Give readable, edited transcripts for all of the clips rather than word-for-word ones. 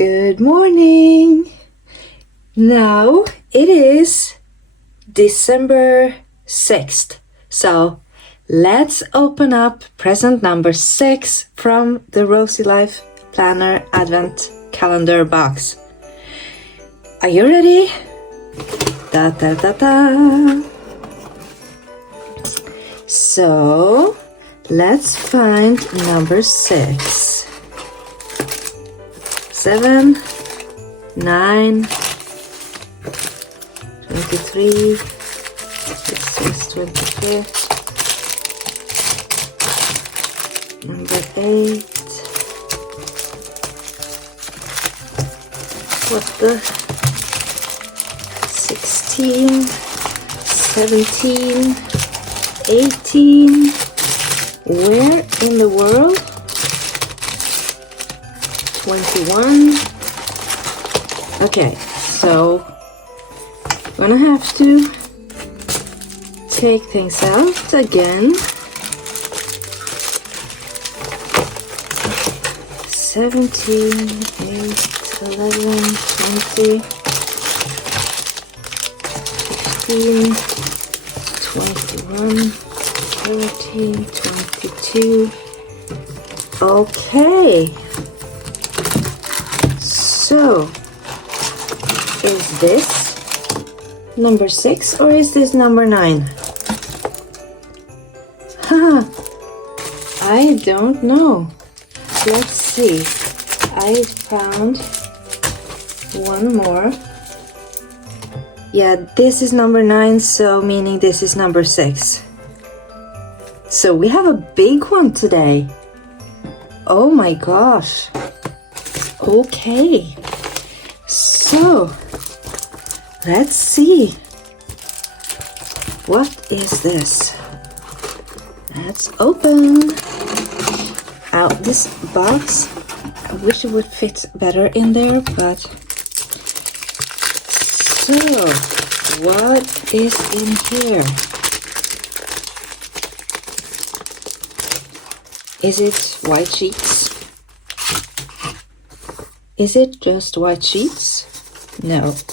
Good morning. Now it is December 6th. So let's open up present number 6 from the Rosey Life Planner Advent Calendar box. Are you ready? Da da da da. So let's find number 6. 7, 9, 23, this is 25, number 8, what the, 16, 17, 18, where in the world? 21. Okay, so I'm gonna have to take things out again. 17, 8, 11, 20, 15, 21, 30, 22. Okay. So, is this number 6 or is this number 9? I don't know. Let's see. I found one more. Yeah, this is number 9, so meaning this is number 6. So we have a big one today. Oh my gosh. Okay. So, let's see. What is this? Let's open out this box. I wish it would fit better in there, but... So, what is in here? Is it white sheets? Is it just white sheets? No, of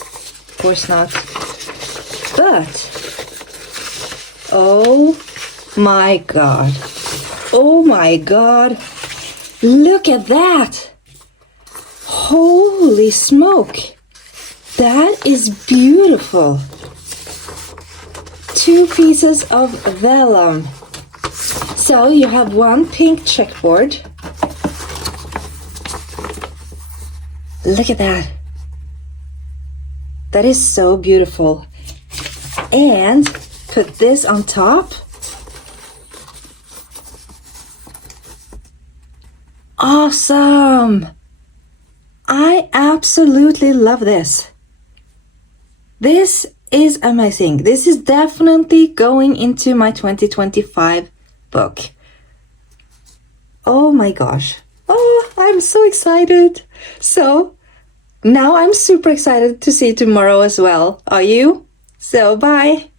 course not. But, oh my god. Oh my god. Look at that. Holy smoke. That is beautiful. 2 pieces of vellum. So you have one pink checkerboard. Look at that. That is so beautiful. And put this on top. Awesome. I absolutely love this. This is amazing. This is definitely going into my 2025 book. Oh my gosh. Oh, I'm so excited. So now I'm super excited to see tomorrow as well. Are you? So bye.